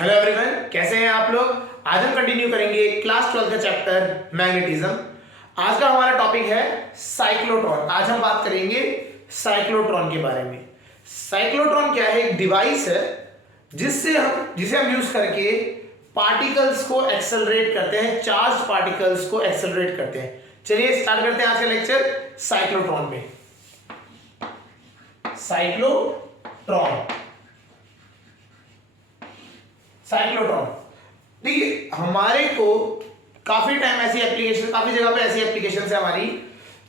Hello everyone, कैसे हैं आप लोग। आज हम कंटिन्यू करेंगे क्लास 12 का चैप्टर मैग्नेटिज्म। आज का हमारा टॉपिक है साइक्लोट्रॉन। आज हम बात करेंगे साइक्लोट्रॉन के बारे में। साइक्लोट्रॉन क्या है? एक डिवाइस है जिसे हम यूज करके पार्टिकल्स को एक्सेलरेट करते हैं, चार्ज पार्टिकल्स को एक्सेलरेट करते हैं। चलिए स्टार्ट करते हैं आज का लेक्चर साइक्लोट्रॉन में। साइक्लोट्रॉन देखिए, हमारे को काफी टाइम ऐसी एप्लीकेशन, काफी जगह पे ऐसी एप्लीकेशन है हमारी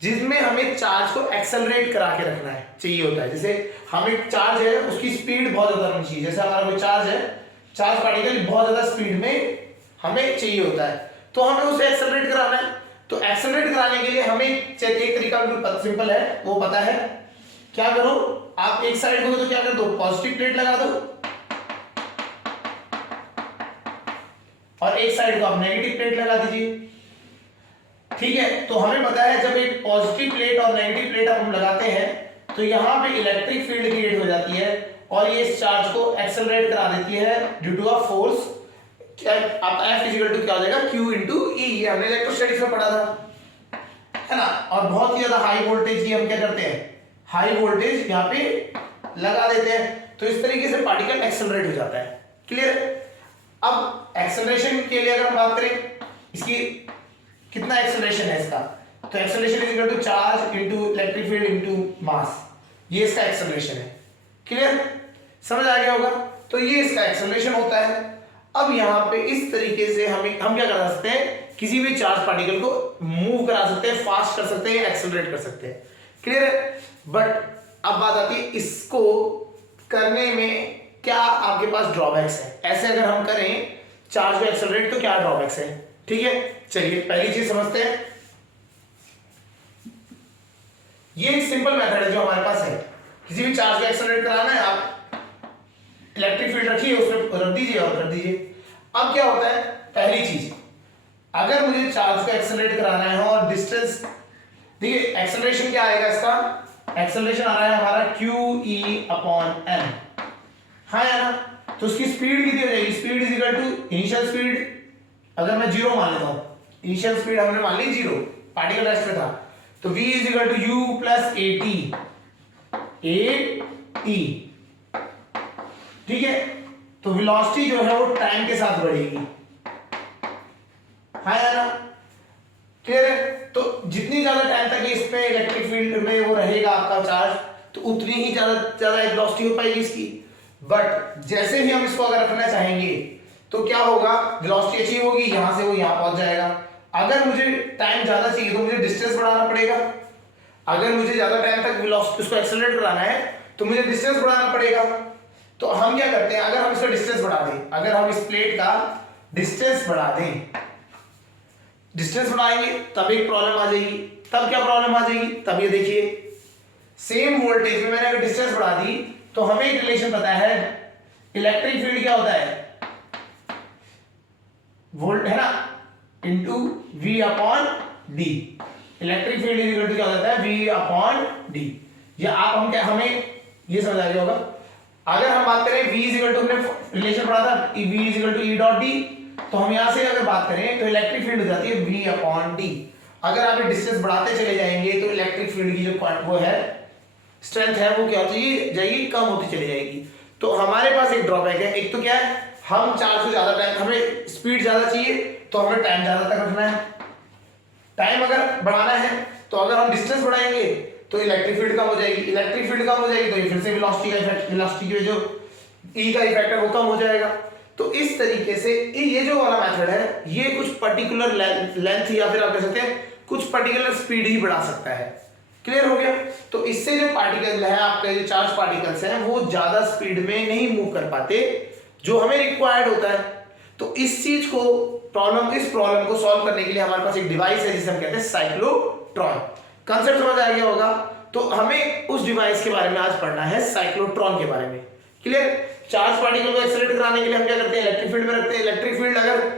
जिसमें हमें चार्ज को एक्सेलरेट करा के रखना है चाहिए होता है। जैसे हम एक चार्ज है, उसकी स्पीड बहुत ज्यादा होनी चाहिए। जैसे हमारा कोई चार्ज है, चार्ज पार्टिकल बहुत ज्यादा स्पीड में हमें चाहिए होता है, तो हमें उसे एक्सेलरेट कराना है। तो एक्सेलरेट कराने के लिए हमें एक तरीका बिल्कुल सिंपल है, वो पता है। क्या करो, आप एक साइड हो तो क्या कर दो, पॉजिटिव प्लेट लगा दो, और एक साइड को आप नेगेटिव प्लेट लगा दीजिए। ठीक है, तो हमें पता है जब एक पॉजिटिव प्लेट और नेगेटिव प्लेट हम लगाते हैं तो यहां पे इलेक्ट्रिक फील्ड क्रिएट हो जाती है और ये इस चार्ज को एक्सेलरेट करा देती है ड्यू टू अ फोर्स। क्या आपका F इक्वल टू क्या हो जाएगा, Q इंटू E। ये हमने इलेक्ट्रोस्टैटिक्स में पढ़ा था, है ना। और बहुत ही ज्यादा हाई वोल्टेज की हम क्या करते हैं, हाई वोल्टेज यहाँ पे लगा देते हैं, तो इस तरीके से पार्टिकल एक्सेलरेट हो जाता है। क्लियर। अब एक्सेलरेशन के लिए अगर हम बात करें, इसकी कितना एक्सेलरेशन है इसका, तो acceleration is equal to charge into electric field into mass. ये इसका एक्सेलरेशन है। क्लियर, समझ आ गया होगा। तो ये इसका एक्सेलरेशन होता है। अब यहाँ पे इस तरीके से हम क्या कर सकते हैं, किसी भी चार्ज पार्टिकल को मूव करा सकते हैं, फास्ट कर सकते हैं, एक्सेलरेट कर सकते हैं। क्लियर है। बट अब बात आती है इसको करने में क्या आपके पास ड्रॉबैक्स है। ऐसे अगर हम करें चार्ज को एक्सेलरेट तो क्या ड्रॉबैक्स है। ठीक है, चलिए पहली चीज समझते हैं। ये एक सिंपल मेथड है जो हमारे पास है। किसी भी चार्ज को एक्सेलरेट कराना है, आप इलेक्ट्रिक फील्ड रखिए, उसमें रख दीजिए और कर दीजिए। अब क्या होता है, पहली चीज, अगर मुझे चार्ज को एक्सेलरेट कराना है और डिस्टेंस, देखिए एक्सेलरेशन क्या आएगा, इसका एक्सेलरेशन आ रहा है हमारा QE/m, हाँ है ना। तो उसकी स्पीड कितनी हो जाएगी, speed is equal to initial speed, अगर मैं 0 मान लेता हूं, इनिशियल स्पीड हमने मान ली 0, पार्टिकल रेस्ट में था, तो v is equal to u plus at। ठीक है, तो वेलोसिटी जो है वो टाइम के साथ बढ़ेगी, हाँ है ना। क्लियर है। तो जितनी ज्यादा टाइम तक इस पे इलेक्ट्रिक फील्ड में वो रहेगा आपका चार्ज, तो उतनी ही ज्यादा वेलोसिटी हो पाएगी इसकी। बट जैसे ही हम इसको अगर रखना चाहेंगे तो क्या होगा, वेलोसिटी अचीव होगी, यहां से वो यहां पहुंच जाएगा। अगर मुझे टाइम ज्यादा चाहिए तो मुझे डिस्टेंस बढ़ाना पड़ेगा। अगर मुझे ज्यादा टाइम तक वेलोसिटी उसको एक्सेलरेट कराना है तो मुझे डिस्टेंस बढ़ाना पड़ेगा। तो हम क्या करते हैं, अगर हम इसका डिस्टेंस बढ़ा दें, अगर हम इस प्लेट का डिस्टेंस बढ़ा दें, डिस्टेंस बढ़ाएंगे तब एक प्रॉब्लम आ जाएगी। तब क्या प्रॉब्लम आ जाएगी, तब ये देखिए, सेम वोल्टेज में मैंने अगर डिस्टेंस बढ़ा दी तो हमें एक रिलेशन पता है, इलेक्ट्रिक फील्ड क्या होता है, वोल्ट है ना, into V/d। Electric field is equal to क्या होता है, V/d। या आप हम क्या, हमें ये समझ आ गया होगा। अगर हम बात करें V इज इक्वल टू, हमने रिलेशन पढ़ा था V is equal to E.d, तो हम यहां से अगर बात करें तो इलेक्ट्रिक फील्ड हो जाती है V/d। अगर आप डिस्टेंस बढ़ाते चले जाएंगे तो इलेक्ट्रिक फील्ड की जो वो है, स्ट्रेंथ है, वो क्या होती जाएगी, कम होती चली जाएगी। तो हमारे पास एक ड्रॉबैक है। एक तो क्या है, हम चार्ज को ज्यादा टाइम, हमें स्पीड ज्यादा चाहिए तो हमें टाइम ज्यादा तक रखना है। टाइम अगर बढ़ाना है तो अगर हम डिस्टेंस बढ़ाएंगे तो इलेक्ट्रिक फील्ड कम हो जाएगी, इलेक्ट्रिक फील्ड कम हो जाएगी तो ये फिर से वेलोसिटी का इफेक्ट, वेलोसिटी की जो E का इफेक्ट है वो कम हो जाएगा। तो इस तरीके से ये जो वाला मेथड है, ये कुछ पर्टिकुलर लेंथ या फिर आप कह सकते हैं कुछ पर्टिकुलर स्पीड ही बढ़ा सकता है। क्लियर हो गया। तो इससे जो पार्टिकल है, आपके जो चार्ज पार्टिकल्स हैं, वो ज्यादा स्पीड में नहीं मूव कर पाते जो हमें रिक्वायर्ड होता है। तो इस चीज को इस प्रॉब्लम को सॉल्व करने के लिए हमारे पास एक डिवाइस है जिसे हम कहते हैं साइक्लोट्रॉन। कांसेप्ट समझ आ गया होगा। तो हमें उस डिवाइस के बारे में आज पढ़ना है, साइक्लोट्रॉन के बारे में। क्लियर। चार्ज पार्टिकल को एक्सेलरेट कराने के लिए हम क्या करते हैं, इलेक्ट्रिक फील्ड में रखते हैं। इलेक्ट्रिक फील्ड अगर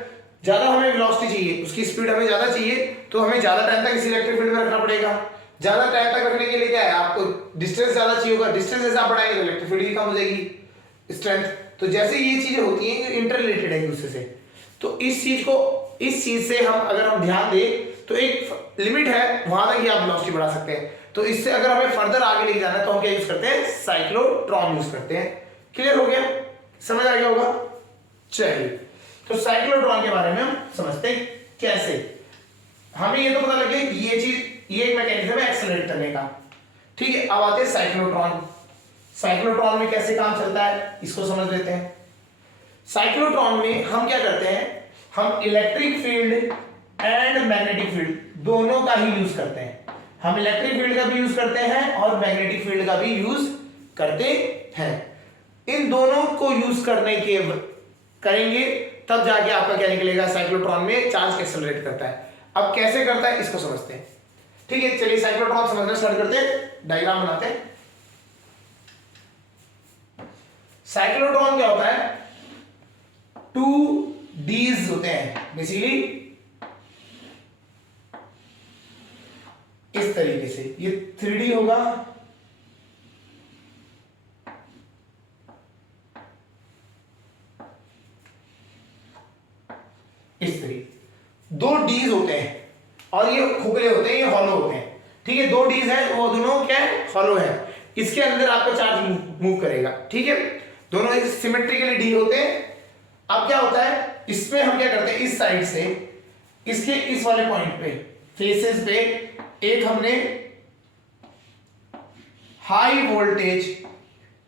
ज्यादा हमें वेलोसिटी चाहिए, उसकी स्पीड हमें ज्यादा चाहिए, तो हमें ज्यादा टाइम तक इस इलेक्ट्रिक फील्ड में रखना पड़ेगा। ज्यादा टाइम तक रखने के लिए क्या है, आपको डिस्टेंस ज्यादा चाहिए होगा, डिस्टेंस जैसे आप बढ़ाएंगे तो इलेक्ट्रिक फील्ड की कम हो जाएगी, स्ट्रेंथ। तो जैसे ये चीजें होती हैं इंटर रिलेटेड है एक दूसरे से, तो इस चीज से हम अगर हम ध्यान दें तो एक लिमिट है, वहां तक ही आप वेलोसिटी बढ़ा सकते हैं। तो इससे अगर हमें फर्दर आगे लेके जाना है तो हम क्या यूज करते हैं, साइक्लोट्रॉन यूज करते हैं। क्लियर हो गया, समझ आ गया होगा। चलिए, तो साइक्लोट्रॉन के बारे में हम समझते हैं कैसे। हमें ये तो पता लग गया ये चीज, ये एक मैकेनिज्म है एक्सेलरेट करने का। ठीक है, अब आते हैं साइक्लोट्रॉन। साइक्लोट्रॉन में कैसे काम चलता है इसको समझ लेते हैं। साइक्लोट्रॉन में हम क्या करते हैं, हम electric field and magnetic field दोनों का ही यूज करते हैं। हम इलेक्ट्रिक फील्ड का भी यूज करते हैं और मैग्नेटिक फील्ड का भी यूज करते हैं। इन दोनों को यूज करेंगे तब जाके आपका क्या निकलेगा, साइक्लोट्रॉन में चार्ज एक्सेलरेट करता है। अब कैसे करता है इसको समझते हैं। ठीक है, चलिए साइक्लोट्रॉन समझना स्टार्ट करते हैं, डायग्राम बनाते हैं। साइक्लोट्रॉन क्या होता है, 2Ds होते हैं बेसिकली इस तरीके से। ये 3D होगा, इस तरीके 2Ds होते हैं और ये खोखले होते हैं, ये हॉलो होते हैं। ठीक है, 2Ds है, वो दोनों क्या है, हॉलो है। इसके अंदर आपका चार्ज मूव करेगा। ठीक है, दोनों सिमेट्रिकली डी होते हैं। अब क्या होता है, इसमें हम क्या करते हैं, इस साइड से इसके इस वाले पॉइंट पे फेसेस पे एक हमने हाई वोल्टेज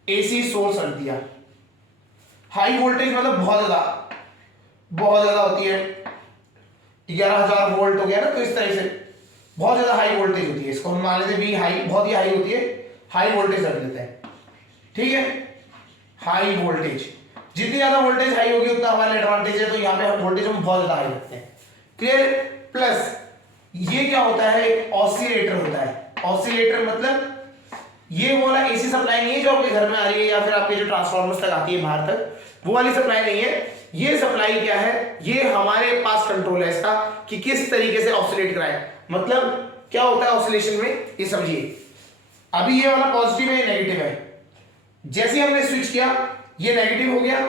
एसी सोर्स रख दिया। हाई वोल्टेज मतलब बहुत ज्यादा होती है, 11,000 वोल्ट हो गया ना, तो इस तरह से बहुत ज्यादा हाई वोल्टेज होती है। इसको हम मान लेते भी हाई, बहुत ही हाई होती है, हाई वोल्टेज रख लेते हैं। ठीक है, हाई वोल्टेज, जितनी ज्यादा वोल्टेज हाई होगी उतना हमारे एडवांटेज है, तो यहाँ पे वोल्टेज हम बहुत ज्यादा हाई रखते हैं। क्लियर, प्लस ये क्या होता है, एक ऑसिलेटर होता है। ऑसिलेटर मतलब ये वाला एसी सप्लाई नहीं है जो आपके घर में आ रही है या फिर आपके जो ट्रांसफार्मर्स तक आती है बाहर तक, वो वाली सप्लाई नहीं है। ये सप्लाई क्या है, ये हमारे पास कंट्रोल है इसका कि किस तरीके से ऑसिलेट कराए। मतलब क्या होता है ऑसिलेशन में, ये समझिए। अभी ये वाला पॉजिटिव है, ये नेगेटिव है। जैसे हमने स्विच किया, ये नेगेटिव हो गया,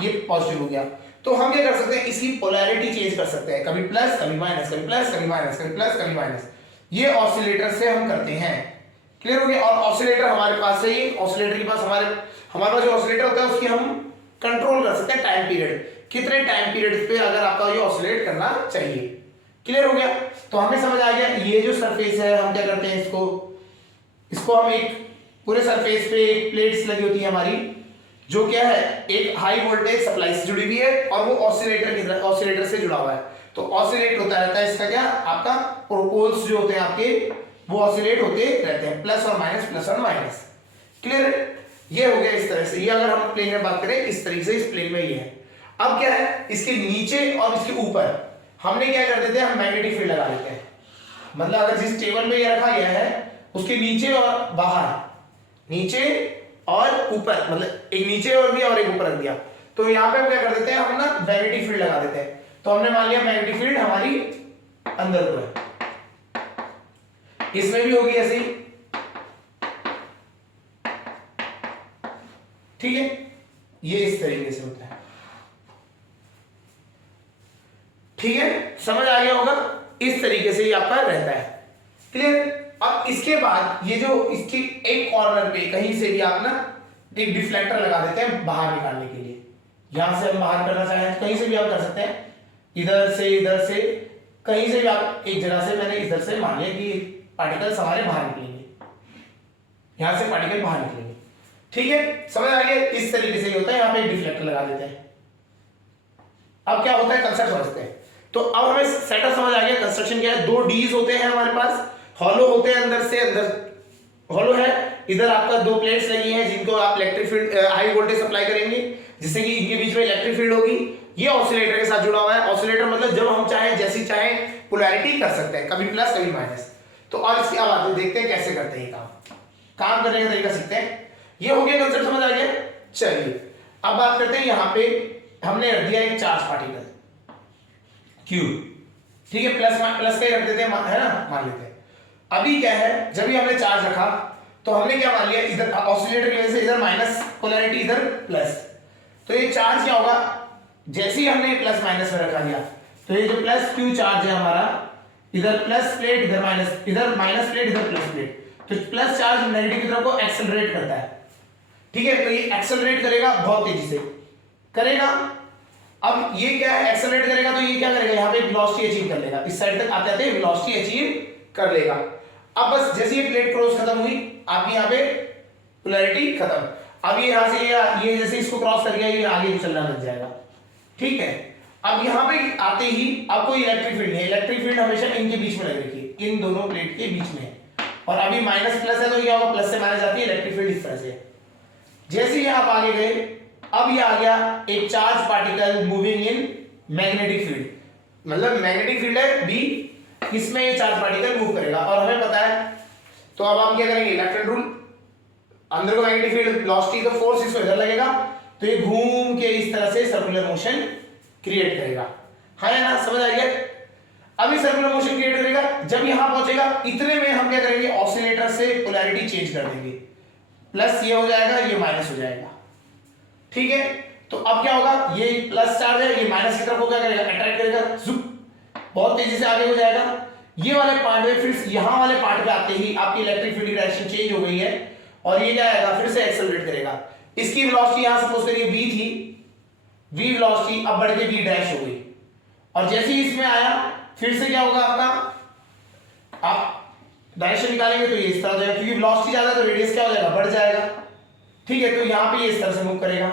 ये पॉजिटिव हो गया, तो हम क्या कर सकते हैं, इसकी पोलैरिटी चेंज कर सकते हैं, कभी प्लस कभी माइनस, कभी प्लस कभी माइनस, कभी प्लस कभी माइनस। ये ऑसिलेटर से हम करते हैं। क्लियर हो गया। और ऑसिलेटर हमारे पास है, ये ऑसिलेटर के पास हमारे पास जो ऑसिलेटर होता है उसकी हम कंट्रोल कर सकते हैं टाइम पीरियड, कितने टाइम पीरियड पे अगर आपका ये ऑसिलेट करना चाहिए। क्लियर हो गया। तो हमें समझ आ गया ये जो सरफेस है, हम क्या करते हैं, इसको हम एक पूरे सरफेस पे एक प्लेट्स लगी होती है हमारी, जो क्या है, एक हाई वोल्टेज सप्लाई से जुड़ी हुई है और वो ऑसिलेटर से जुड़ा हुआ है। तो ऑसिलेट होता रहता है इसका क्या, आपका पोल्स जो होते हैं आपके, वो ऑसिलेट होते रहते हैं, प्लस और माइनस, प्लस और माइनस। क्लियर, ये हो गया इस तरह से। ये अगर हम प्लेन में बात करें, इस तरीके से इस प्लेन में ये है। अब क्या है, इसके नीचे और इसके ऊपर हमने क्या कर देते हैं, हम मैग्नेटिक फील्ड लगा देते हैं। मतलब अगर जिस टेबल में ये रखा गया है उसके नीचे और बाहर, नीचे और ऊपर, मतलब एक नीचे और भी और एक ऊपर रख दिया, तो यहाँ पे हम क्या कर देते हैं, हम ना मैग्नेटिक फील्ड लगा देते हैं। तो हमने मान लिया मैग्नेटिक फील्ड हमारी अंदर को है, इसमें भी होगी ऐसे ही। ठीक है, ये इस तरीके से होता है। ठीक है, समझ आ गया होगा, इस तरीके से ये आपका रहता है। क्लियर। अब इसके बाद ये जो इसकी एक कॉर्नर पे कहीं से भी आप ना एक डिफ्लेक्टर लगा देते हैं बाहर निकालने के लिए। यहां से हम बाहर करना चाहें तो कहीं से भी आप कर सकते हैं, इधर से कहीं से भी आप, एक जगह से मैंने इधर से मान लिया कि पार्टिकल्स हमारे बाहर निकलेंगे, यहां से पार्टिकल बाहर निकलेंगे। ठीक है, समझ आ गया, इस तरीके से होता है। यहाँ पे एक डिफ्लेक्टर लगा देते हैं। अब क्या होता है, कंसेप्ट समझते हैं। तो अब हमें सेटअप समझ आ गया, कंस्ट्रक्शन क्या है। 2Ds होते हैं हमारे पास, हॉलो होते हैं, अंदर हॉलो है। इधर आपका 2 प्लेट्स लगी हैं जिनको आप electric field high voltage supply करेंगे, जिससे कि इनके बीच में इलेक्ट्रिक फील्ड होगी। ये ऑसिलेटर के साथ जुड़ा हुआ है। ऑसिलेटर मतलब जब हम चाहें, जैसी चाहें पोलैरिटी कर सकते हैं, कभी प्लस कभी माइनस। तो और इसकी अब आते देखते हैं कैसे करते हैं काम करने का तरीका सीखते हैं। ये हो गया, कंसेप्ट समझ आ गया। चलिए अब बात करते हैं, यहाँ पे हमने रख दिया एक चार्ज पार्टिकल Q। ठीक है, प्लस का ही रख देते हैं, है ना, मान लेते हैं। अभी क्या है, जब भी हमने चार्ज रखा तो हमने क्या मान लिया, इधर ऑसिलेटर की वजह से इधर माइनस पोलैरिटी इधर प्लस, तो ये चार्ज क्या होगा, जैसे ही हमने प्लस माइनस में रखा गया तो ये जो प्लस क्यू चार्ज है हमारा, इधर प्लस प्लेट इधर माइनस, इधर माइनस प्लेट इधर प्लस प्लेट, तो प्लस चार्ज नेगेटिव की तरफ को एक्सेलरेट करता है, ठीक है। तो ये एक्सेलरेट करेगा बहुत तेजी से करेगा। अब ये क्या है, एक्सेलरेट करेगा तो ये क्या करेगा, यहाँ पे वेलोसिटी अचीव कर लेगा, इस साइड तक आते आते वेलोसिटी अचीव कर लेगा। अब बस जैसे ये प्लेट क्रॉस खत्म हुई, आपकी यहाँ पे पोलैरिटी खत्म। अब ये यहाँ से ये जैसे इसको क्रॉस कर गया, ये आगे चलना लग जाएगा, ठीक है। अब यहाँ पे आते ही आपको इलेक्ट्रिक फील्ड है, इलेक्ट्रिक फील्ड हमेशा इनके बीच में लग रही है, इन दोनों प्लेट के बीच में है, और अभी माइनस प्लस है तो ये होगा प्लस से माइनस जाती है, इलेक्ट्रिक फील्ड इस तरह से। जैसे ही आप आगे गए, अब ये आ गया एक charge particle moving in magnetic field, मतलब मैग्नेटिक फील्ड है बी, इसमें ये चार्ज पार्टिकल मूव करेगा, और हमें पता है, तो अब हम क्या करेंगे, इलेक्ट्रिक रूल, अंदर को मैग्नेटिक फील्ड वेलोसिटी, तो फोर्स इसको इधर लगेगा, तो ये घूम के इस तरह से सर्कुलर मोशन क्रिएट करेगा, है ना, समझ आ गया। अब ये सर्कुलर मोशन क्रिएट करेगा, जब यहां पहुंचेगा इतने में हम क्या करेंगे, ऑसिलेटर से पोलैरिटी चेंज कर देंगे, प्लस ये हो जाएगा, ये माइनस हो जाएगा, ठीक है। तो अब क्या होगा, ये प्लस चार्ज है, ये माइनस की तरफ को क्या करेगा, अट्रैक्ट करेगा, बहुत तेजी से आगे हो जाएगा। ये वाले पार्ट में फिर यहां वाले पार्ट पे आते ही आपकी इलेक्ट्रिक फील्ड की डायरेक्शन चेंज हो गई है, और ये क्या आएगा, फिर से एक्सेलरेट करेगा। इसकी वेलोसिटी यहां सपोज करिए v थी, v वेलोसिटी अब बढ़ के v डैश हो गई, और जैसे ही इसमें आया फिर से क्या होगा आपका, आप डायरेक्शन निकालेंगे तो ये इस तरह हो जाएगा, क्योंकि वेलोसिटी ज्यादा है तो रेडियस क्या हो जाएगा, बढ़ जाएगा, ठीक है। तो यहां पे ये इस तरह से मूव करेगा,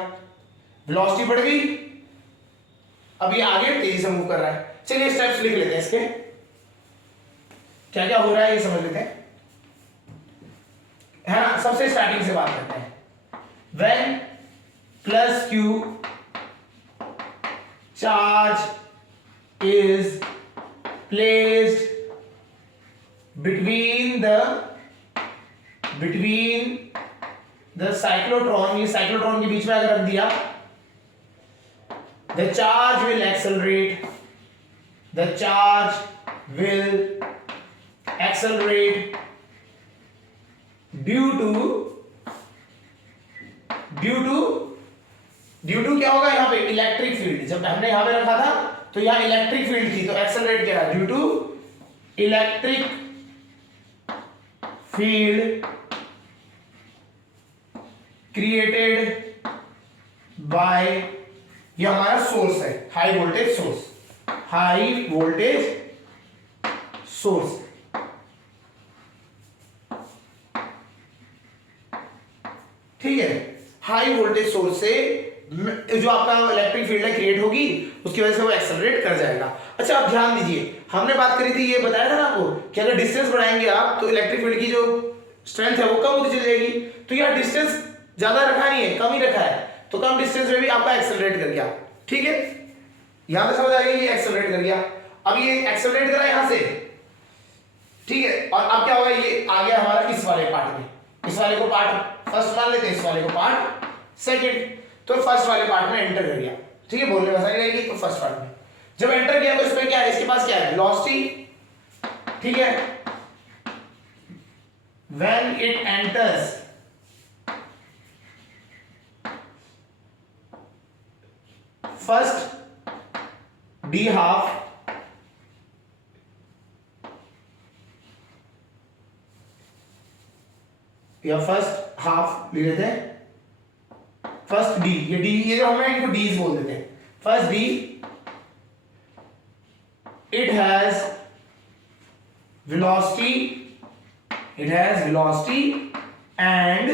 वेलोसिटी बढ़ गई, अब ये आगे तेजी से मूव कर रहा है। चलिए स्टेप्स लिख लेते हैं इसके, क्या क्या हो रहा है ये समझ लेते हैं, है ना। सबसे स्टार्टिंग से बात करते हैं, when plus Q charge is placed between the cyclotron, ये cyclotron के बीच में अगर रख दिया, the charge will accelerate, the charge will accelerate due to क्या होगा यहाँ पे, इलेक्ट्रिक फील्ड, जब हमने यहाँ पे रखा था तो यहाँ इलेक्ट्रिक फील्ड थी, तो एक्सेलरेट किया due to electric field created by, ये हमारा सोर्स है, high voltage source, high voltage source, ठीक है। हाई वोल्टेज सोर्स से जो आपका इलेक्ट्रिक फील्ड है क्रिएट होगी, उसकी वजह से वो एक्सेलरेट कर जाएगा। अच्छा आप ध्यान दीजिए, हमने बात करी थी, ये बताया था ना आपको कि अगर डिस्टेंस बढ़ाएंगे आप तो इलेक्ट्रिक फील्ड की जो स्ट्रेंथ है वो कम होती चली जाएगी, तो यार डिस्टेंस ज्यादा रखा नहीं है, कम ही रखा है, तो कम डिस्टेंस में भी आपका एक्सेलरेट कर गया, ठीक है। यहां तक समझ आ गई, ये एक्सेलरेट कर गया, अब ये एक्सेलरेट करा यहां से, ठीक है। और अब क्या होगा, ये आ गया हमारा इस वाले पार्ट में, इस वाले को पार्ट फर्स्ट मान लेते हैं, इस वाले को पार्ट सेकंड, तो फर्स्ट वाले पार्ट में एंटर कर गया, ठीक है, बोलने में आसानी रहेगी। तो फर्स्ट पार्ट में जब एंटर किया तो इसमें क्या है, इसके पास क्या है, वेलोसिटी, ठीक है। When it enters first D half, या फर्स्ट हाफ ले लेते हैं, फर्स्ट डी, ये डी, ये जो हमें इनको डीज बोल देते हैं, first D, it has velocity, it has velocity and,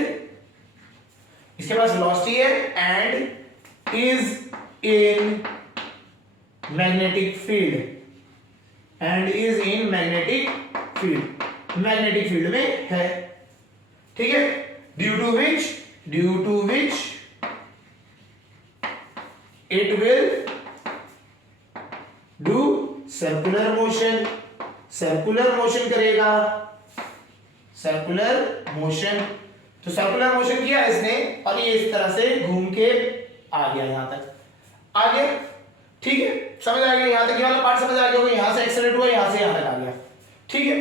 इसके पास वेलोसिटी है and is in magnetic field, and is in magnetic field, magnetic field में है, ठीक है। Due to which it will do circular motion, circular motion करेगा, circular motion, तो circular motion किया इसने और ये इस तरह से घूम के आ गया यहां तक, आ गया, ठीक है, समझ आ गया, यहां तक ये वाला पार्ट समझ आ गया होगा, यहां से एक्सेलरेट हुआ, यहां से यहां तक आ गया, ठीक है।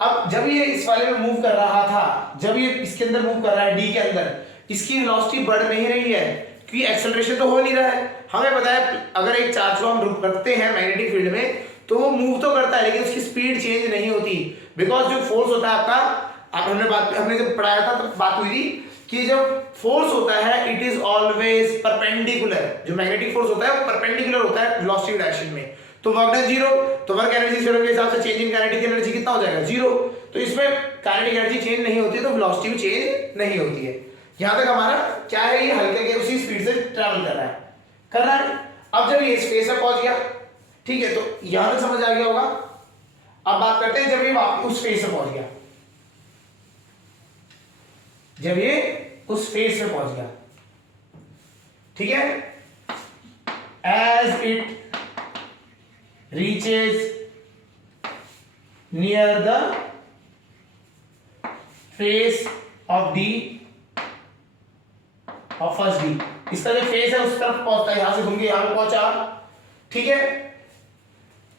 अब जब ये इस वाले में मूव कर रहा था, जब ये इसके अंदर मूव कर रहा है डी के अंदर, इसकी वेलोसिटी बढ़ नहीं रही है क्योंकि एक्सेलरेशन तो हो नहीं रहा है। हमें पता है अगर एक चार्ज को हम रखते हैं मैग्नेटिक फील्ड में तो वो मूव तो करता है लेकिन उसकी स्पीड चेंज नहीं होती, बिकॉज जो फोर्स होता है आपका, हमने जब पढ़ाया था तो बात हुई थी कि जब फोर्स होता है इट इज ऑलवेज परपेंडिकुलर। जो मैग्नेटिक फोर्स होता है वो परपेंडिकुलर होता है वेलोसिटी डायरेक्शन में। तो वर्क डन जीरो, तो वर्क एनर्जी थ्योरम के हिसाब से चेंज इन काइनेटिक एनर्जी कितना हो जाएगा? जीरो। तो इसमें काइनेटिक एनर्जी चेंज नहीं होती तो वेलोसिटी भी चेंज नहीं होती है। यहां तक हमारा क्या है, ये हल्के के उसी स्पीड से ट्रैवल कर रहा है। अब जब ये स्पेस में पहुंच गया, ठीक है, तो यहां तक समझ आ गया होगा। अब बात करते हैं जब ये वापस उस फेज में पहुंच गया, जब ये उस फेज में पहुंच गया, ठीक है, as it reaches near the face of D of first D, इसका जो फेस है उस तरफ पहुंचता है, यहां से घूम के यहां पे पहुंचा, ठीक है।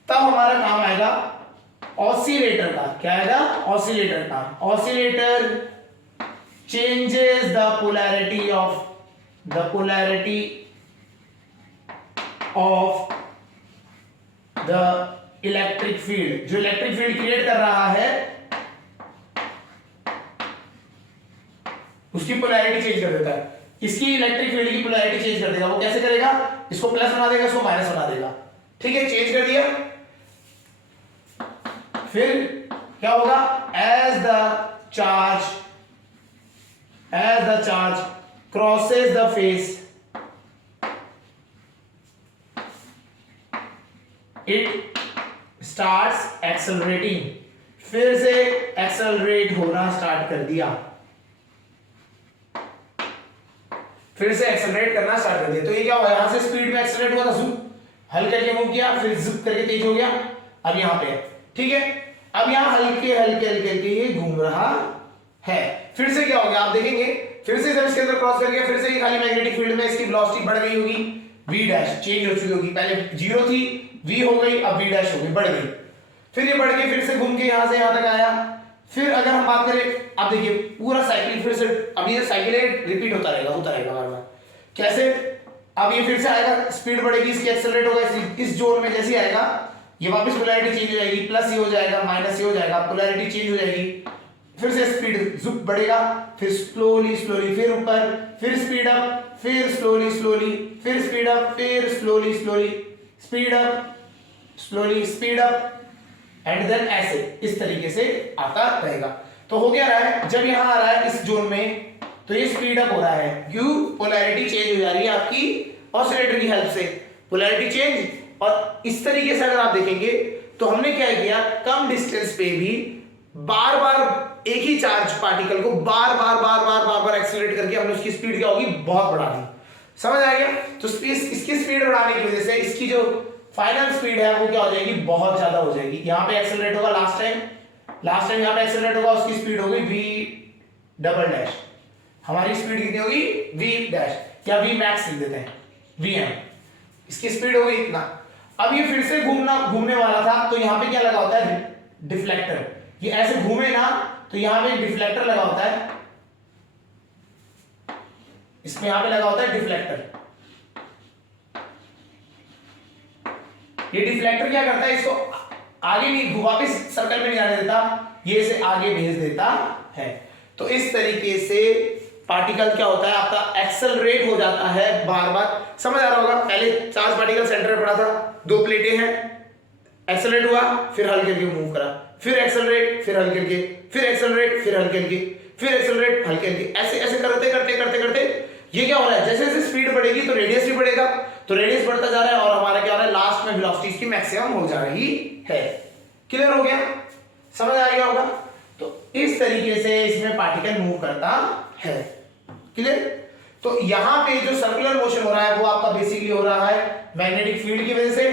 तब हमारा काम आएगा ऑसिलेटर का। क्या आएगा? ऑसिलेटर का। Oscillator changes the polarity of the electric field. जो इलेक्ट्रिक फील्ड क्रिएट कर रहा है उसकी पोलैरिटी चेंज कर देता है। इसकी इलेक्ट्रिक फील्ड की पोलैरिटी चेंज कर देगा। वो कैसे करेगा? इसको प्लस बना देगा, इसको माइनस बना देगा, ठीक है। चेंज कर दिया, फिर क्या होगा? As the charge crosses the face, it starts accelerating. फिर से एक्सेलरेट होना स्टार्ट कर दिया, फिर से एक्सेलरेट करना स्टार्ट कर दिया। तो ये क्या हुआ? यहां से स्पीड में एक्सेलरेट हुआ था, ज़ूम हल्के करके मूव किया, फिर ज़िप करके तेज हो गया, अब यहां पे, ठीक है। अब यहां हल्के ये घूम रहा है। फिर से क्या हो गया आप देखेंगे, फिर से जब इसके अंदर क्रॉस कर गया, फिर से ये खाली मैग्नेटिक फील्ड में इसकी वेलोसिटी बढ़ गई होगी, v डैश चेंज हो चुकी होगी। पहले जीरो थी, v हो गई, अब v डैश हो गई, बढ़ गई। फिर ये बढ़ के फिर से घूम के यहां से यहां तक आया। फिर अगर हम बात करें, आप देखिए पूरा साइकिल फिर से, अब ये साइकिल रिपीट होता रहेगा बार-बार। कैसे? अब ये फिर से आएगा, स्पीड बढ़ेगी, इसकी एक्सेलरेट होगा, इस जोन में जैसे आएगा ये वापस पोलैरिटी चेंज हो जाएगी, प्लस ये हो जाएगा, माइनस ये हो जाएगा, पोलैरिटी चेंज हो जाएगी। फिर से स्पीड जुप बढ़ेगा, फिर स्लोली फिर ऊपर, फिर स्पीड अप, फिर स्लोली फिर स्पीड अप, फिर slowly speed up and then ऐसे इस तरीके से आता रहेगा। तो हो क्या रहा है, जब यहां आ रहा है इस जोन में तो ये स्पीड अप हो रहा है, क्यों? पोलैरिटी चेंज हो जा रही है आपकी ऑसिलेटर की हेल्प से, पोलैरिटी चेंज। और इस तरीके से अगर आप देखेंगे तो हमने क्या किया, कम डिस्टेंस पे भी बार बार एक ही चार्ज पार्टिकल को बार बार एक्सेलरेट करके हमने उसकी स्पीड क्या होगी, बहुत बढ़ा दी। समझ आ गया? तो इसकी स्पीड बढ़ाने की वजह से इसकी जो फाइनल स्पीड है वो क्या हो जाएगी, बहुत ज्यादा हो जाएगी। यहां पे एक्सेलरेट होगा लास्ट टाइम यहां पे एक्सेलरेट होगा, उसकी स्पीड होगी v डबल डैश। हमारी स्पीड कितनी होगी? v डैश या v मैक्स लिख देते हैं, vm। इसकी स्पीड होगी इतना। अब ये फिर से घूमने वाला था, तो यहां पे क्या लगा होता है? डिफ्लेक्टर। ये ऐसे घूमे ना तो यहां पे डिफ्लेक्टर लगा होता है, इसमें यहां पे लगा होता है डिफ्लेक्टर। ये डिफ्लेक्टर क्या करता है, इसको आगे नहीं, वापस सर्कल में नहीं आने देता, ये इसे आगे भेज देता है। तो इस तरीके से पार्टिकल क्या होता है आपका, एक्सेलरेट हो जाता है बार बार। समझ आ रहा होगा, पहले चार्ज पार्टिकल सेंटर में पड़ा था, दो प्लेटें हैं, एक्सेलरेट हुआ, फिर हल्के हल्के मूव करा, फिर एक्सेलरेट, फिर हल्के हल्के, फिर एक्सेलरेट, फिर हल्के हल्के, फिर एक्सेलरेट, हल्के हल्के, ऐसे ऐसे करते ये क्या हो रहा है, जैसे जैसे स्पीड बढ़ेगी तो रेडियस भी बढ़ेगा, तो रेडियस बढ़ता जा रहा है और हमारा क्या हो रहा है, लास्ट में वेलोसिटी इसकी मैक्सिमम हो जा रही है। क्लियर हो गया? समझ आ गया होगा? तो इस तरीके से इसमें पार्टिकल मूव करता है। क्लियर? तो यहां पे जो सर्कुलर मोशन हो रहा है वो आपका बेसिकली हो रहा है मैग्नेटिक फील्ड की वजह से,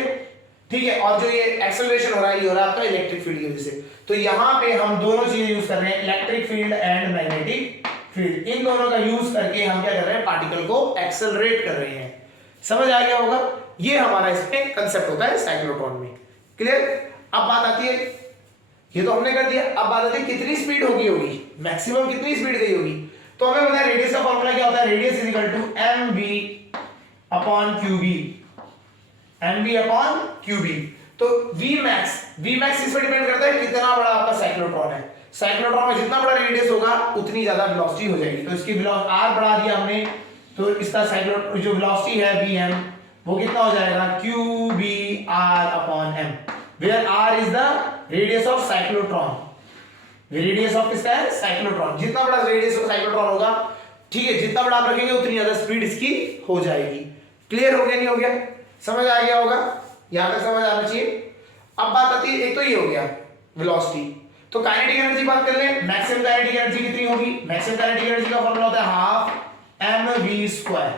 ठीक है। और जो ये एक्सेलरेशन हो रहा है ये हो रहा है आपका इलेक्ट्रिक फील्ड की वजह से। तो यहां पे हम दोनों चीजें यूज कर रहे हैं, electric field and magnetic field. इन दोनों का यूज करके हम क्या कर रहे हैं, पार्टिकल को एक्सेलरेट कर रहे हैं। समझ आ गया होगा? ये हमारा इसमें कंसेप्ट होता है साइक्लोट्रॉन में। क्लियर? अब बात आती है, ये तो हमने कर दिया, अब बात आती है कितनी स्पीड होगी मैक्सिमम कितनी स्पीड गई होगी। तो हमें पता है रेडियस का फॉर्मूला क्या होता है, radius is equal to M V upon Q B, M V upon Q B. तो वी मैक्स इस पर डिपेंड करता है कितना बड़ा आपका साइक्लोट्रॉन है। साइक्लोट्रॉन में जितना बड़ा रेडियस होगा उतनी ज्यादा वेलोसिटी हो जाएगी। तो इसकी वेलोसिटी आर बढ़ा दिया हमने, तो इसका साइक्लो जो वेलोसिटी है वी एम वो कितना हो जाएगा, Q B R upon M, where R is the radius of cyclotron. Radius of किसका है, साइक्लोट्रॉन। जितना बड़ा रेडियस ऑफ साइक्लोट्रॉन होगा, ठीक है, जितना बड़ा आप रखेंगे उतनी ज्यादा स्पीड इसकी हो जाएगी। क्लियर हो गया, नहीं हो गया, समझ आ गया होगा, यहां तक समझ आना चाहिए। अब बात आती है, एक तो ये हो गया वेलोसिटी, तो काइनेटिक एनर्जी बात कर ले। मैक्सिमम काइनेटिक एनर्जी कितनी होगी, मैक्सिमम काइनेटिक एनर्जी का फॉर्मूला होता है half M V square,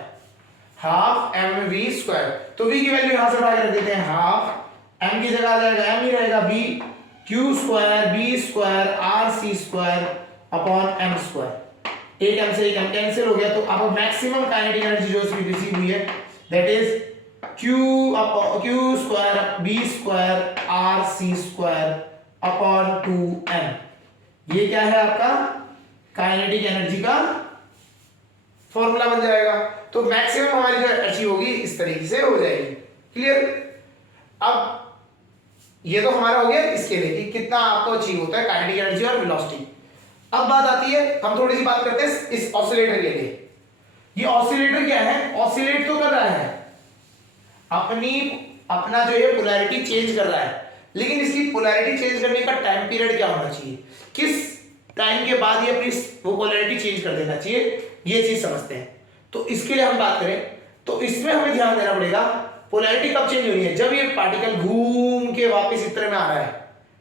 half M V square. तो v की वैल्यू यहां से उठा के रख देते हैं, हाफ m की जगह आ जाएगा m ही रहेगा v q square b square r c square upon m square. एक m से एक m कैंसिल हो गया, तो अब मैक्सिमम काइनेटिक एनर्जी जो इसकी रिसीव हुई है that is q square b square r c square upon 2m। ये क्या है आपका काइनेटिक एनर्जी का फॉर्मूला बन जाएगा। तो मैक्सिमम हमारी जो एनर्जी होगी इस तरीके से हो जाएगी। क्लियर। अब ये तो हमारा हो गया इसके लिए कि कितना आपको अचीव होता है काइनेटिक एनर्जी और वेलोसिटी। अब बात आती है, हम थोड़ी सी बात करते हैं इस ऑसिलेटर के लिए। ये ऑसिलेटर क्या है, ऑसिलेट तो कर रहा है, अपना जो है पोलैरिटी चेंज कर रहा है, लेकिन इसकी पोलैरिटी चेंज करने का टाइम पीरियड क्या होना चाहिए, किस टाइम के बाद ये अपनी वो पोलैरिटी चेंज कर देना चाहिए, ये चीज समझते हैं। तो इसके लिए हम बात करें तो इसमें हमें ध्यान देना पड़ेगा पोलैरिटी कब चेंज हो रही है, जब ये पार्टिकल घूम के वापस इस तरह में आ रहा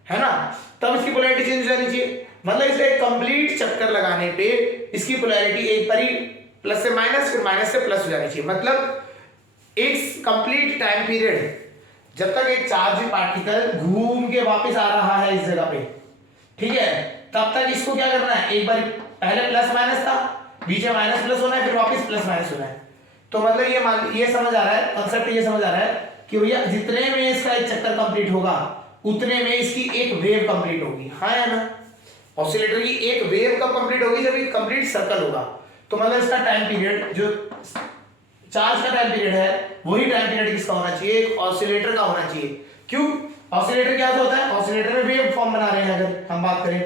है ना, तब इसकी पोलैरिटी चेंज हो जानी चाहिए। मतलब इसे एक कंप्लीट चक्कर लगाने पे इसकी पोलैरिटी एक बारी प्लस से माइनस, फिर माइनस से प्लस हो जानी चाहिए। मतलब एक कंप्लीट टाइम पीरियड जब तक एक चार्ज पार्टिकल घूम के वापस आ रहा है इस जगह पे, ठीक है, तब तक इसको क्या करना है, एक बार पहले प्लस माइनस था, बीच में माइनस प्लस होना है, फिर वापस प्लस माइनस होना है। तो मतलब ये समझ आ रहा है कांसेप्ट, ये समझ आ रहा है कि भैया जितने में इसका एक चक्कर कंप्लीट होगा उतने में इसकी एक वेव कंप्लीट होगी, हाँ या ना। ऑसिलेटर की एक वेव कब कंप्लीट होगी, जब ये कंप्लीट सर्कल होगा। तो मतलब इसका टाइम पीरियड जो चार्ज का टाइम पीरियड है वही टाइम पीरियड किसका होना चाहिए, एक ऑसिलेटर का होना चाहिए। क्यों, ऑसिलेटर क्या होता है, ऑसिलेटर में वेव फॉर्म बना रहे हैं अगर हम बात करें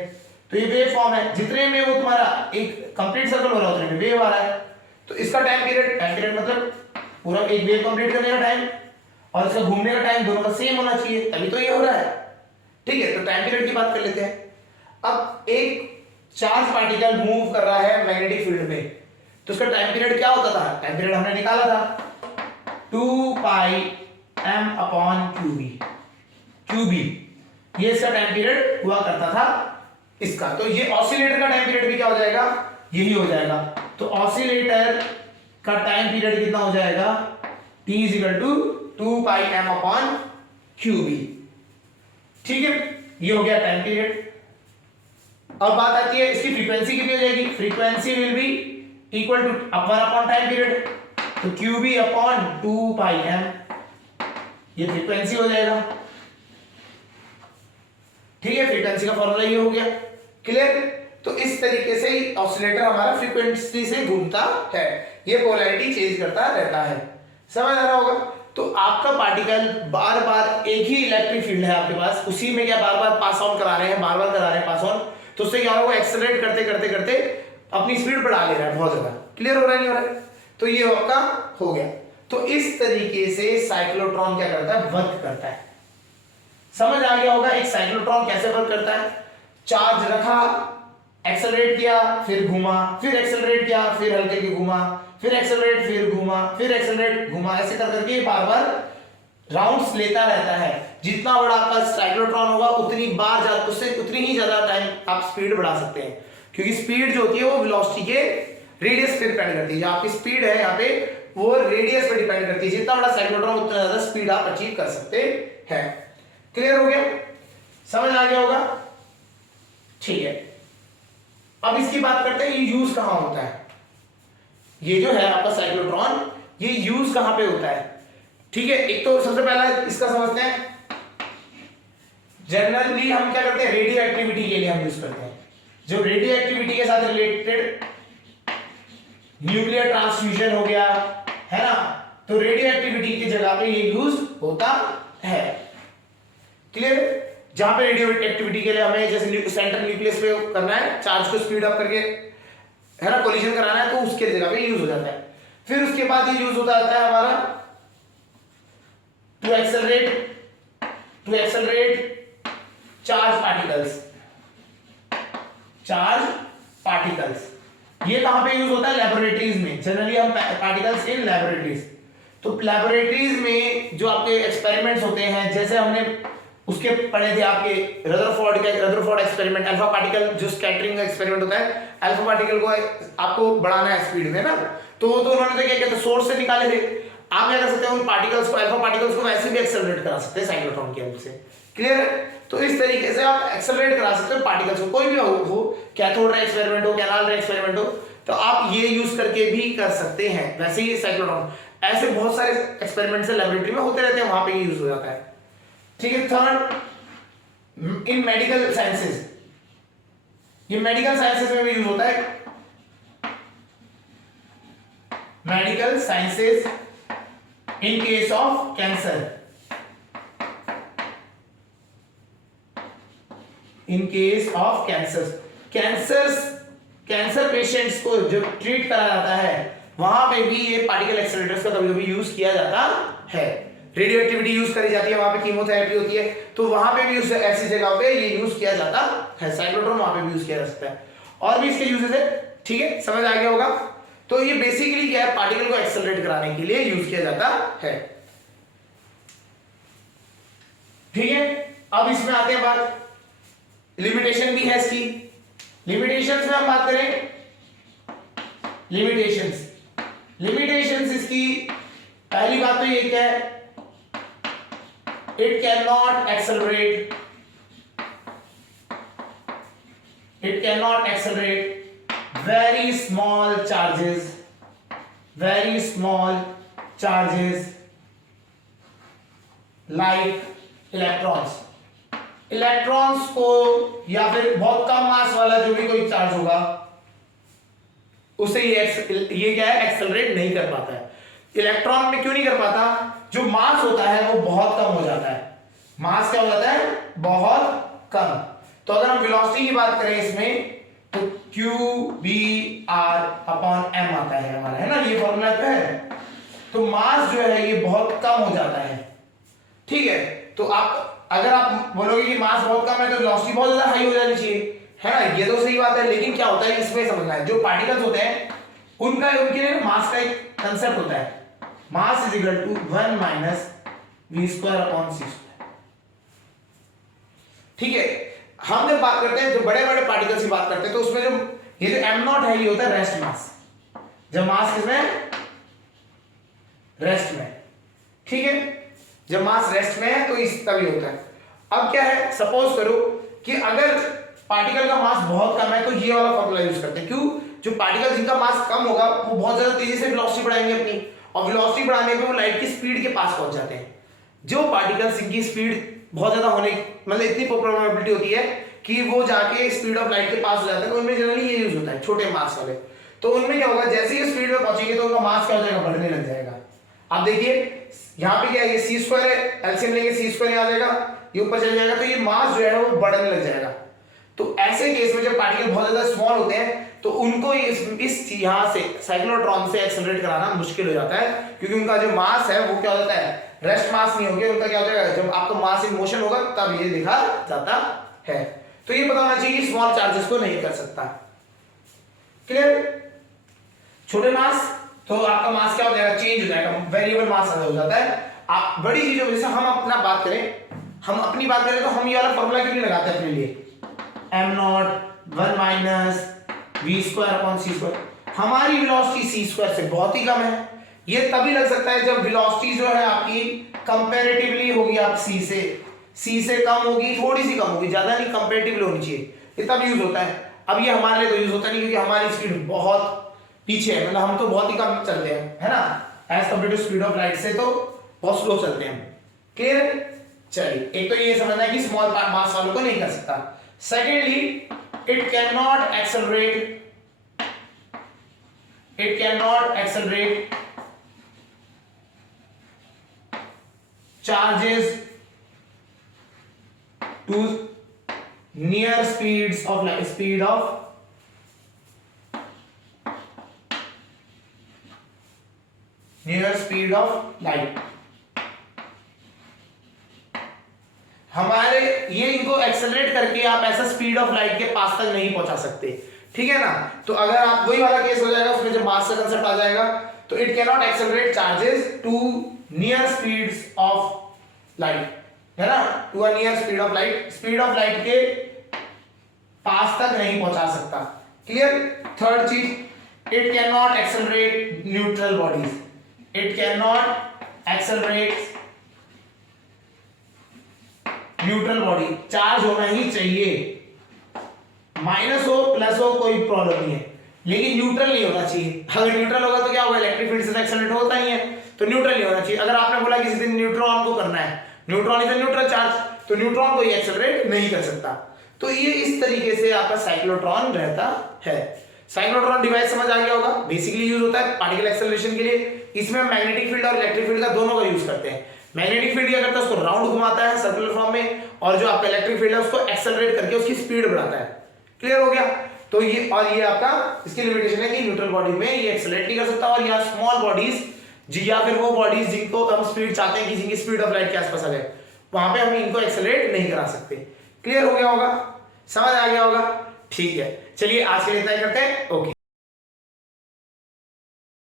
तो ये वेव फॉर्म है, जितने में वो तुम्हारा एक कंप्लीट सर्कल हो रहा है उतने में वेव आ रहा है। तो इसका टाइम पीरियड मतलब पूरा एक वेव कंप्लीट करने का टाइम और इसका घूमने का टाइम दोनों का सेम होना चाहिए, तभी तो ये हो रहा है। ठीक है, तो टाइम पीरियड की बात कर लेते हैं। अब एक चार्ज पार्टिकल मूव कर रहा है मैग्नेटिक फील्ड में, तो उसका टाइम पीरियड क्या होता था, टाइम पीरियड हमने निकाला था 2 पाई m अपॉन क्यूबी, ये इसका टाइम पीरियड हुआ करता था इसका। तो ये ऑसिलेटर का टाइम पीरियड भी क्या हो जाएगा, यही हो जाएगा। तो ऑसिलेटर का टाइम पीरियड कितना हो जाएगा, t is equal to 2 pi m upon Q B. ठीक है, ये हो गया टाइम पीरियड। अब बात आती है इसकी फ्रीक्वेंसी कितनी हो जाएगी, frequency will be equal to 1 upon time period, तो क्यूबी अपॉन 2 पाई m, ये फ्रीक्वेंसी हो जाएगा। ठीक है, फ्रीक्वेंसी का फॉर्मूला ये हो गया। क्लियर। तो इस तरीके से ही ऑसिलेटर हमारा फ्रीक्वेंसी से घूमता है, ये पोलैरिटी चेंज करता रहता है, समझ आ रहा होगा। तो आपका पार्टिकल बार बार एक ही इलेक्ट्रिक फील्ड है आपके पास, उसी में क्या बार बार पास ऑन करा रहे हैं, बार बार करा रहे हैं पास ऑन, तो उससे क्या होगा, वो एक्सेलरेट करते करते करते अपनी स्पीड बढ़ा ले रहा है बहुत ज्यादा। क्लियर हो रहा है, नहीं हो रहा है, तो ये आपका हो गया। तो इस तरीके से साइक्लोट्रॉन क्या करता है, वर्क करता है। समझ आ गया होगा एक साइक्लोट्रॉन कैसे वर्क करता है। चार्ज रखा, एक्सेलरेट किया, फिर घुमा, फिर एक्सेलरेट किया, फिर हल्के के घुमा, फिर एक्सेलरेट, फिर घुमा, फिर एक्सेलरेट, घुमा, ऐसे कर करके बार बार राउंड्स लेता रहता है। जितना बड़ा आपका साइक्लोट्रॉन होगा उतनी बार उससे उतनी ही ज्यादा टाइम आप स्पीड बढ़ा सकते हैं, क्योंकि स्पीड जो होती है वो वेलोसिटी के रेडियस पे डिपेंड करती है। जो आपकी स्पीड है यहाँ पे वो रेडियस पे डिपेंड करती है, जितना बड़ा साइक्लोट्रॉन उतना ज्यादा स्पीड आप अचीव कर सकते हैं। क्लियर हो गया, समझ आ गया होगा। ठीक है, अब इसकी बात करते हैं ये यूज कहां होता है। ये जो है आपका साइक्लोट्रॉन, ये यूज कहां पे होता है। ठीक है, एक तो सबसे पहला इसका समझते हैं। जनरली हम क्या करते हैं, रेडियो एक्टिविटी के लिए हम यूज करते हैं। जो रेडियो एक्टिविटी के साथ रिलेटेड न्यूक्लियर ट्रांसफ्यूजन हो गया, है ना, तो रेडियो एक्टिविटी की जगह पे ये यूज होता है। क्लियर? जहां पे रेडियो एक्टिविटी के लिए हमें जैसे सेंट्रल न्यूक्लियस पे करना है, चार्ज को स्पीड अप करके, है ना, कोलिजन कराना है, तो उसके जगह पे यूज हो जाता है। फिर उसके बाद ये यूज होता है हमारा टू एक्सेलरेट चार्ज पार्टिकल्स। ये कहां पे यूज होता है? लेबोरेटरीज में। जनरली हम पार्टिकल्स इन लेबोरेटरीज, तो लेबोरेटरीज में जो आपके एक्सपेरिमेंट्स होते हैं, जैसे हमने उसके पढ़े थे आपके रदरफोर्ड एक्सपेरिमेंट, अल्फा पार्टिकल जो स्कैटरिंग का एक्सपेरिमेंट होता है, अल्फा पार्टिकल को आपको बढ़ाना है स्पीड में ना, तो उन्होंने तो क्या कहते हैं, सोर्स से निकाले थे। आप क्या कर सकते हैं, उन पार्टिकल्स को, अल्फा पार्टिकल्स को वैसे भी एक्सेलरेट करा सकते हैं साइक्लोट्रॉन की हेल्प से। क्लियर है? तो इस तरीके से आप एक्सेलरेट करा सकते हो पार्टिकल्स को, कोई भी हो, कैथोड रे एक्सपेरिमेंट हो, कैनाल रे एक्सपेरिमेंट हो, तो आप ये यूज करके भी कर सकते हैं। वैसे ही साइक्लोट्रॉन, ऐसे बहुत सारे एक्सपेरिमेंट्स लैबोरेटरी में होते रहते हैं, वहां पे यूज हो जाता है। ठीक है। थर्ड, इन मेडिकल साइंसेस, ये मेडिकल साइंसेस में भी यूज होता है। Medical sciences in case of cancer, in case of cancer patients को जो ट्रीट करा जाता है, वहां पे भी ये पार्टिकल एक्सेलरेटर्स का कभी-कभी यूज किया जाता है। रेडियो एक्टिविटी यूज करी जाती है, वहां पे कीमोथेरेपी होती है, तो वहां पे भी उस ऐसी जगह पे ये यूज किया जाता है। साइक्लोट्रॉन वहां पे भी यूज किया जा सकता है, और भी इसके यूजेस है। ठीक है, समझ आ गया होगा। तो ये बेसिकली क्या है, पार्टिकल को एक्सेलरेट कराने के लिए यूज किया जाता है। ठीक है, अब इसमें आते हैं बात, लिमिटेशन भी है इसकी। लिमिटेशंस में हम बात करें, लिमिटेशंस इसकी पहली बात तो ये क्या है, it cannot accelerate very small charges like electrons को, या फिर बहुत कम मास वाला जो भी कोई चार्ज होगा, उसे ये क्या है, एक्सेलरेट नहीं कर पाता है। इलेक्ट्रॉन में क्यों नहीं कर पाता? जो मास होता है वो बहुत कम हो जाता है। मास क्या हो जाता है? बहुत कम। तो अगर हम वेलोसिटी की बात करें इसमें, तो QBR/m आता है हमारा, है ना, ये फॉर्मूला पे है। तो मास जो है ये बहुत कम हो जाता है। ठीक है, तो अगर आप बोलोगे कि मास बहुत कम है तो वेलोसिटी बहुत ज्यादा हाई हो जानी चाहिए, है ना, ये तो सही बात है। लेकिन क्या होता है, इसमें समझना है, जो पार्टिकल्स होते हैं उनके लिए मास का एक कंसेप्ट होता है, mass is equal to 1 minus v²/c²। ठीक है, हम जब बात करते हैं, जो बड़े बड़े पार्टिकल्स की बात करते हैं, तो उसमें जो ये जो m0 है, ये होता है रेस्ट मास। जब मास किसमें? रेस्ट में। ठीक है, जब मास रेस्ट में है तो इस तभी होता है। अब क्या है, सपोज करो कि अगर पार्टिकल का मास बहुत कम है, तो ये वाला फॉर्मूला यूज करते हैं। क्यों? जो पार्टिकल जिनका मास कम होगा वो बहुत ज्यादा तेजी से वेलोसिटी बढ़ाएंगे अपनी, और वेलोसिटी बढ़ाने पे वो लाइट की स्पीड के पास पहुंच जाते हैं। जो पार्टिकल्स जिनकी स्पीड बहुत ज्यादा होने, मतलब इतनी प्रोबेबिलिटी होती है कि वो जाके स्पीड ऑफ लाइट के पास हो जाते हैं, तो उनमें जनरली ये यूज होता है, छोटे मास वाले। तो उनमें क्या होगा, जैसे ही स्पीड में पहुंचेंगे तो उनका मास क्या हो जाएगा, बढ़ने लग जाएगा। आप देखिए यहाँ पे क्या है, ये c² है, एलसीएम लेंगे c² आ जाएगा, ये ऊपर चल जाएगा, तो ये मास जो है वो बढ़ने लग जाएगा। तो ऐसे केस में जब पार्टिकल बहुत ज्यादा स्मॉल होते हैं, तो उनको इस यहाँ से साइक्लोट्रॉन से एक्सेलरेट कराना मुश्किल हो जाता है, क्योंकि उनका जो मास है वो क्या हो जाता है, रेस्ट मास नहीं होगा, उनका क्या हो जाएगा, जब आपका मास इन मोशन होगा तब ये देखा जाता है। तो ये पता होना चाहिए कि स्मॉल चार्जेस को नहीं कर सकता। क्लियर? छोटे मास तो आपका मास क्या हो जाएगा, चेंज हो जाएगा, वेरिएबल मास हो जाता है। आप बड़ी चीजों में, जैसे हम अपनी बात करें तो हम ये वाला फॉर्मूला क्यों नहीं लगाते अपने लिए, m0 1 माइनस v²/c²। हमारी वेलोसिटी c² से बहुत ही कम है। ये तभी लग सकता है जब वेलोसिटी जो है आपकी कंपैरेटिवली होगी आप c से कम होगी, थोड़ी सी कम होगी, ज्यादा नहीं, कंपैरेटिवली होनी चाहिए, ये तब यूज होता है। अब ये हमारे लिए तो यूज होता नहीं, क्योंकि हमारी स्पीड बहुत पीछे है, मतलब हम तो बहुत ही कम चलते हैं, है ना, as compare to speed of light से तो बहुत स्लो चलते हैं। क्लियर है? चलिए, एक तो ये समझना है कि स्मॉल मास वालों को नहीं कर सकता। Secondly, it it can not accelerate charges to near speeds of light, speed of near speed of light. हमारे ये इनको एक्सेलरेट करके आप ऐसा स्पीड ऑफ लाइट के पास तक नहीं पहुंचा सकते, ठीक है ना। तो अगर आप वही वाला केस हो जाएगा, उसमें जब मास का कंसेप्ट आ जाएगा, तो it can not accelerate charges to near speeds of light, है ना, to a near speed of light, speed of light के पास तक नहीं पहुंचा सकता। क्लियर। थर्ड चीज, it can not accelerate neutral bodies, it can not accelerate neutral body. Charge होना ही चाहिए, माइनस हो प्लस हो कोई प्रॉब्लम नहीं है, लेकिन न्यूट्रल नहीं होना चाहिए। अगर न्यूट्रल होगा तो क्या होगा, इलेक्ट्रिक फील्ड से एक्सेलरेट होता ही है, तो न्यूट्रल नहीं होना चाहिए। अगर आपने बोला किसी दिन न्यूट्रॉन को करना है, neutron is a neutral charge, तो न्यूट्रॉन को ये एक्सेलरेट नहीं कर सकता। तो ये इस तरीके से आपका साइक्लोट्रॉन रहता है। साइक्लोट्रॉन डिवाइस समझ आ गया होगा, बेसिकली यूज होता है पार्टिकल एक्सेलरेशन के लिए। इसमें मैग्नेटिक फील्ड और इलेक्ट्रिक फील्ड का दोनों का यूज करते हैं। मैग्नेटिक फील्ड क्या करता है, उसको राउंड घुमाता है सर्कुलर फॉर्म में, और जो आपका इलेक्ट्रिक फील्ड है उसको एक्सेलरेट करके उसकी स्पीड बढ़ाता है। क्लियर हो गया। तो ये और ये आपका इसकी लिमिटेशन है कि न्यूट्रल बॉडी में ये एक्सेलरेट नहीं कर सकता, और या स्मॉल बॉडीज जी, या फिर वो बॉडीज जिनको हम स्पीड चाहते हैं कि जिनकी स्पीड ऑफ लाइट के आसपास आ जाए, वहां पे हम इनको एक्सेलरेट नहीं करा सकते। क्लियर हो गया होगा, समझ आ गया होगा, ठीक है। चलिए आज के लिए इतना ही करते हैं, ओके।